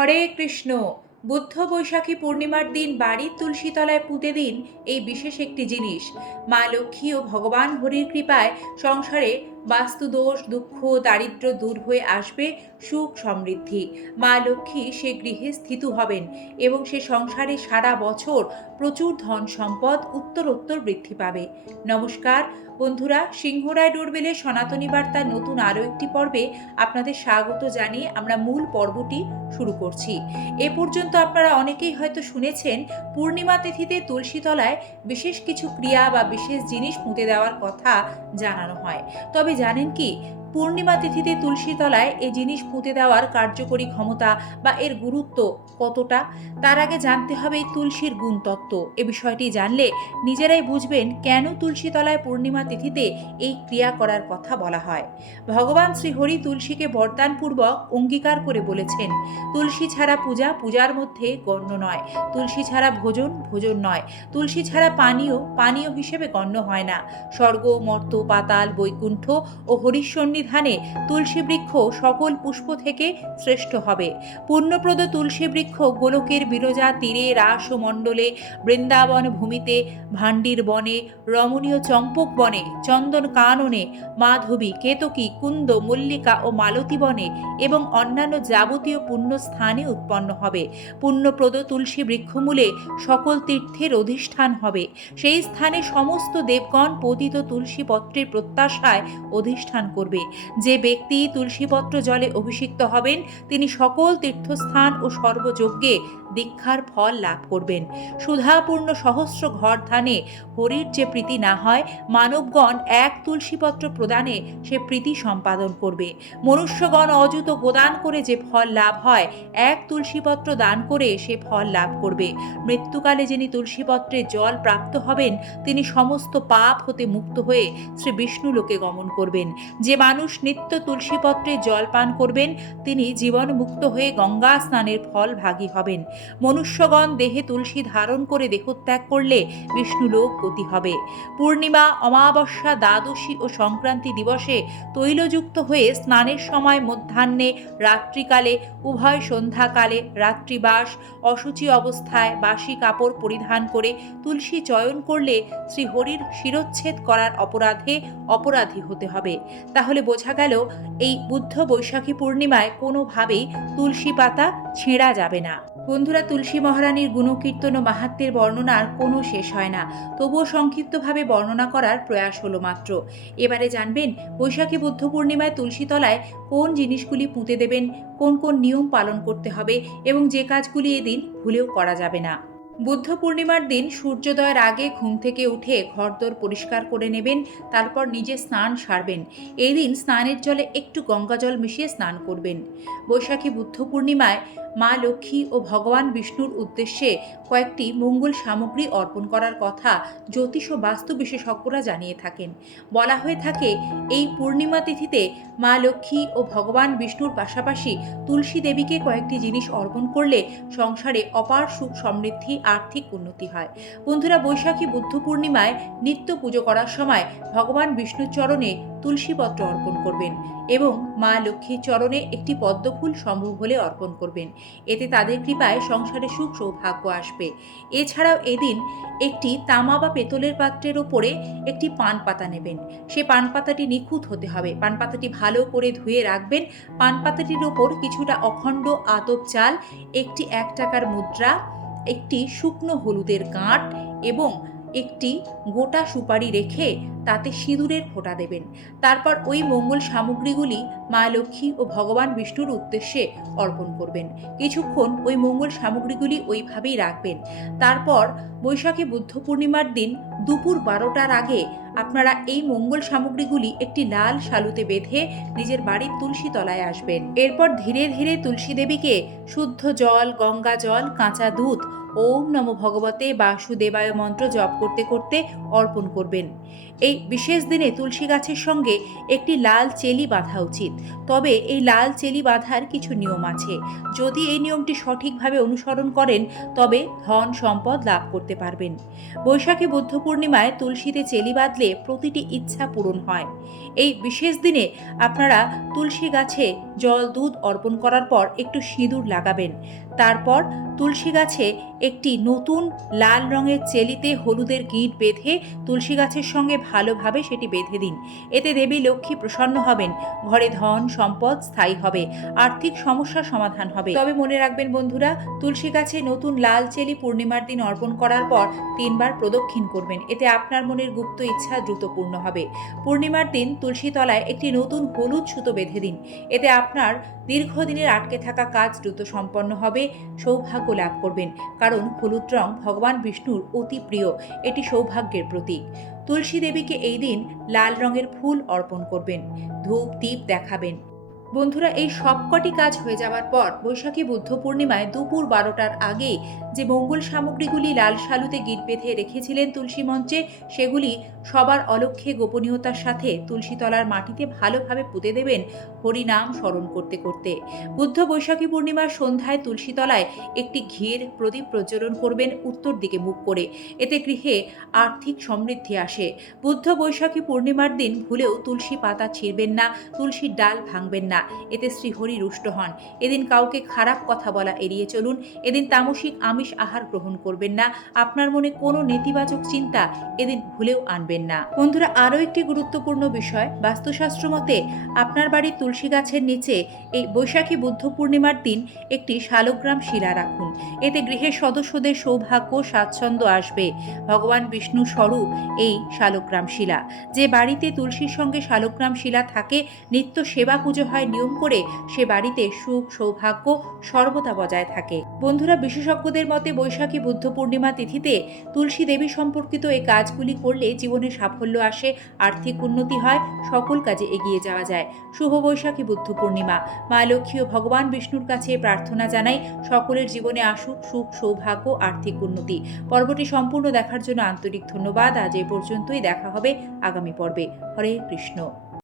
হরে কৃষ্ণ। বুদ্ধ বৈশাখী পূর্ণিমার দিন বাড়ির তুলসীতলায় পুঁতে দিন এই বিশেষ একটি জিনিস। মা লক্ষ্মী ও ভগবান হরির কৃপায় সংসারে বাস্তুদোষ, দুঃখ দারিদ্র্য দূর হয়ে আসবে, সুখ সমৃদ্ধি। মা লক্ষ্মী সে গৃহে স্থিত হবেন এবং সে সংসারে সারা বছর প্রচুর ধন সম্পদ উত্তরোত্তর বৃদ্ধি পাবে। নমস্কার, বন্ধুরা, সিংহরায় ডোরবেলের সনাতনী বার্তার নতুন আরও একটি পর্বে আপনাদের স্বাগত জানিয়ে আমরা মূল পর্বটি শুরু করছি। এ পর্যন্ত আপনারা অনেকেই হয়তো শুনেছেন, পূর্ণিমা তিথিতে তুলসীতলায় বিশেষ কিছু ক্রিয়া বা বিশেষ জিনিস পুঁতে দেওয়ার কথা জানানো হয়। তবে জানেন কি পূর্ণিমা তিথিতে তুলসী তলায় এই জিনিস পুঁতে দেওয়ার কার্যকরী ক্ষমতা বা এর গুরুত্ব কতটা? তার আগে জানতে হবে তুলসীর গুণতত্ত্ব এ বিষয়টি জানলে নিজেরাই বুঝবেন কেন তুলসী তলায় পূর্ণিমা তিথিতে এই ক্রিয়া করার কথা বলা হয়। ভগবান শ্রীহরি তুলসীকে বরদানপূর্বক অঙ্গীকার করে বলেছেন, তুলসী ছাড়া পূজা পূজার মধ্যে গণ্য নয়। তুলসী ছাড়া ভোজন ভোজন নয়। তুলসী ছাড়া পানীয় পানীয় হিসেবে গণ্য হয় না। স্বর্গ, মর্ত, পাতাল, বৈকুণ্ঠ ও হরিসন্নিধানে তুলসী বৃক্ষ সকল পুষ্প থেকে শ্রেষ্ঠ হবে। পুণ্যপ্রদ তুলসী বৃক্ষ গোলকের বিরজা তীরে, রাস ও মণ্ডলে, বৃন্দাবন ভূমিতে ভান্ডির বনে, রমণীয় চম্পক বনে, চন্দন কাননে, মাধবী, কেতকী, কুন্দ, মল্লিকা ও মালতী বনে এবং অন্যান্য যাবতীয় পুণ্য স্থানে উৎপন্ন হবে। পুণ্যপ্রদ তুলসী বৃক্ষমূলে সকল তীর্থের অধিষ্ঠান হবে। সেই স্থানে সমস্ত দেবগণ পতিত তুলসী পত্রের প্রত্যাশায় অধিষ্ঠান করবে। যে ব্যক্তি তুলসীপত্র জলে অভিষিক্ত হবেন তিনি সকল তীর্থস্থান ও সর্বযজ্ঞে দীক্ষার ফল লাভ করবেন। সুধাপূর্ণ সহস্র ঘর ধানে হরির যে প্রীতি না হয়, মানবগণ এক তুলসীপত্র প্রদানে সে প্রীতি সম্পাদন করবে। মনুষ্যগণ অযুত গোদান করে যে ফল লাভ হয়, এক তুলসীপত্র দান করে সে ফল লাভ করবে। মৃত্যুকালে যিনি তুলসীপত্রে জল প্রাপ্ত হবেন, তিনি সমস্ত পাপ হতে মুক্ত হয়ে শ্রী বিষ্ণু লোকে গমন করবেন। যে মানুষ নিত্য তুলসীপত্রে জল পান করবেন, তিনি জীবন মুক্ত হয়ে গঙ্গা স্নানের ফল ভাগী হবেন। মনুষ্যগণ দেহে তুলসী ধারণ করে দেহত্যাগ করলে বিষ্ণুলোক গতি হবে। পূর্ণিমা, অমাবস্যা, দ্বাদশী ও সংক্রান্তি দিবসে তৈলযুক্ত হয়ে স্নানের সময় মধ্যাহ্নে রাত্রিকালে, উভয় সন্ধ্যাকালে রাত্রিবাস অসুচি অবস্থায় বাসি কাপড় পরিধান করে তুলসী চয়ন করলে শ্রীহরির শিরচ্ছেদ করার অপরাধে অপরাধী হতে হবে। তাহলে বোঝা গেল, এই বুদ্ধ বৈশাখী পূর্ণিমায় কোনোভাবেই তুলসী পাতা ছেঁড়া যাবে না। বন্ধুরা, তুলসী মহারানীর গুণকীর্তন ও মাহাত্মের বর্ণনার কোনো শেষ হয় না। তবুও সংক্ষিপ্তভাবে বর্ণনা করার প্রয়াস হলো মাত্র। এবারে জানবেন, বৈশাখী বুদ্ধ পূর্ণিমায় তুলসীতলায় কোন জিনিসগুলি পুঁতে দেবেন, কোন কোন নিয়ম পালন করতে হবে এবং যে কাজগুলি এদিন ভুলেও করা যাবে না। বুদ্ধ পূর্ণিমার দিন সূর্যোদয়ের আগে ঘুম থেকে উঠে ঘরদোর পরিষ্কার করে নেবেন, তারপর নিজে স্নান সারবেন। এই দিন স্নানের জলে একটু গঙ্গা জল মিশিয়ে স্নান করবেন। বৈশাখী বুদ্ধ পূর্ণিমায় মা লক্ষ্মী ও ভগবান বিষ্ণুর উদ্দেশ্যে কয়েকটি মঙ্গল সামগ্রী অর্পণ করার কথা জ্যোতিষ ও বাস্তু বিশেষজ্ঞরা জানিয়ে থাকেন। বলা হয়ে থাকে, এই পূর্ণিমা তিথিতে মা লক্ষ্মী ও ভগবান বিষ্ণুর পাশাপাশি তুলসী দেবীকে কয়েকটি জিনিস অর্পণ করলে সংসারে অপার সুখ সমৃদ্ধি, আর্থিক উন্নতি হয়। বন্ধুরা, বৈশাখী বুদ্ধ পূর্ণিমায় নিত্য পুজো করার সময় ভগবান বিষ্ণুর চরণে তুলসীপত্র অর্পণ করবেন এবং মা লক্ষ্মীর চরণে একটি পদ্মফুল সম্ভব হলে অর্পণ করবেন। এতে তাদের কৃপায় সংসারে সুখ সৌভাগ্য আসবে। এছাড়াও এদিন একটি তামা বা পেতলের পাত্রের ওপরে একটি পান পাতা নেবেন। সে পান পাতাটি নিখুঁত হতে হবে। পান পাতাটি ভালো করে ধুয়ে রাখবেন। পান পাতাটির ওপর কিছুটা অখণ্ড আতপ চাল, একটি এক টাকার মুদ্রা, একটি শুকনো হলুদের গাঁট এবং একটি গোটা সুপারি রেখে তাতে সিঁদুরের ফোঁটা দেবেন। তারপর ওই মঙ্গল সামগ্রীগুলি মা লক্ষ্মী ও ভগবান বিষ্ণুর উদ্দেশ্যে অর্পণ করবেন। কিছুক্ষণ ওই মঙ্গল সামগ্রীগুলি ওইভাবেই রাখবেন। তারপর বৈশাখী বুদ্ধ পূর্ণিমার দিন দুপুর বারোটার আগে আপনারা এই মঙ্গল সামগ্রীগুলি একটি লাল শালুতে বেঁধে নিজের বাড়ির তুলসী তলায় আসবেন। এরপর ধীরে ধীরে তুলসী দেবীকে শুদ্ধ জল, গঙ্গা জল, কাঁচা দুধ ওম নম ভগবতে বাসুদেবায় মন্ত্র জপ করতে করতে অর্পণ করবেন। এই বিশেষ দিনে তুলসী গাছের সঙ্গে একটি লাল চেলি বাঁধা উচিত। তবে এই লাল চেলি বাঁধার কিছু নিয়ম আছে। যদি এই নিয়মটি সঠিকভাবে অনুসরণ করেন, তবে ধন সম্পদ লাভ করতে পারবেন। বৈশাখী বুদ্ধ পূর্ণিমায় তুলসীতে চেলি বাঁধলে প্রতিটি ইচ্ছা পূরণ হয়। এই বিশেষ দিনে আপনারা তুলসী গাছে জল দুধ অর্পণ করার পর একটু সিঁদুর লাগাবেন। তারপর তুলসী গাছে একটি নতুন লাল রঙের চেলিতে হলুদের গিট বেঁধে তুলসী গাছের সঙ্গে ভালোভাবে সেটি বেঁধে দিন। এতে দেবী লক্ষ্মী প্রসন্ন হবেন, ঘরে ধন, সম্পদ স্থায়ী হবে, আর্থিক সমস্যার সমাধান হবে। তবে মনে রাখবেন বন্ধুরা, তুলসী গাছে নতুন লাল চেলি পূর্ণিমার দিন অর্পণ করার পর তিনবার প্রদক্ষিণ করবেন, এতে আপনার মনের গুপ্ত ইচ্ছা দ্রুত পূর্ণ হবে। পূর্ণিমার দিন তুলসী তলায় একটি নতুন হলুদ সুতো বেঁধে দিন, এতে আপনার দীর্ঘদিনের আটকে থাকা কাজ দ্রুত সম্পন্ন হবে সৌভাগ্য লাভ করবেন। কারণ হলুদ রং ভগবান বিষ্ণুর অতি প্রিয়। এটি সৌভাগ্যের প্রতীক। তুলসী দেবীকে এই দিন লাল রঙের ফুল অর্পণ করবেন। ধূপ দ্বীপ দেখাবেন। বন্ধুরা, এই সবকটি কাজ হয়ে যাওয়ার পর বৈশাখী বুদ্ধ পূর্ণিমায় দুপুর বারোটার আগে যে মঙ্গল সামগ্রীগুলি লাল শালুতে গিট বেঁধে রেখেছিলেন তুলসী মঞ্চে, সেগুলি সবার অলক্ষ্যে গোপনীয়তার সাথে তুলসীতলার মাটিতে ভালোভাবে পুঁতে দেবেন হরিনাম স্মরণ করতে করতে। বুদ্ধ বৈশাখী পূর্ণিমার সন্ধ্যায় তুলসীতলায় একটি ঘির প্রদীপ প্রজ্বলন করবেন উত্তর দিকে মুখ করে। এতে গৃহে আর্থিক সমৃদ্ধি আসে। বুদ্ধ বৈশাখী পূর্ণিমার দিন ভুলেও তুলসী পাতা ছিঁড়বেন না, তুলসীর ডাল ভাঙবেন না এতে শ্রীহরি রুষ্ট হন। এদিন কাউকে খারাপ কথা বলা এড়িয়ে চলুন। এদিন তামসিক আমিষ আহার গ্রহণ করবেন না। আপনার মনে কোনো নেতিবাচক চিন্তা এদিন ভুলেও আনবেন না। বন্ধুরা, আরও একটি গুরুত্বপূর্ণ বিষয়, বাস্তুশাস্ত্র মতে আপনার বাড়ির তুলসী গাছের নিচে এই বৈশাখী বুদ্ধ পূর্ণিমার দিন একটি শালগ্রাম শিলা রাখুন। এতে গৃহের সদস্যদের সৌভাগ্য, স্বাচ্ছন্দ্য আসবে। ভগবান বিষ্ণু স্বরূপ এই শালগ্রাম শিলা। যে বাড়িতে তুলসীর সঙ্গে শালগ্রাম শিলা থাকে, নিত্য সেবা পুজো হয় নিয়ম করে সে বাড়িতে সুখ, সৌভাগ্য সর্বদা বজায় থাকে। বন্ধুরা, বিশেষজ্ঞদের মতে বৈশাখী বুদ্ধ পূর্ণিমা তিথিতে তুলসী দেবী সম্পর্কিত এই কাজগুলি করলে জীবনে সাফল্য আসে, আর্থিক উন্নতি হয়, সকল কাজে এগিয়ে যাওয়া যায়। শুভ বৈশাখী বুদ্ধ পূর্ণিমা। মা লক্ষ্মী ও ভগবান বিষ্ণুর কাছে প্রার্থনা জানাই সকলের জীবনে আসুক সুখ, সৌভাগ্য, আর্থিক উন্নতি। পর্বটি সম্পূর্ণ দেখার জন্য আন্তরিক ধন্যবাদ। আজ এ পর্যন্তই। দেখা হবে আগামী পর্বে। হরে কৃষ্ণ।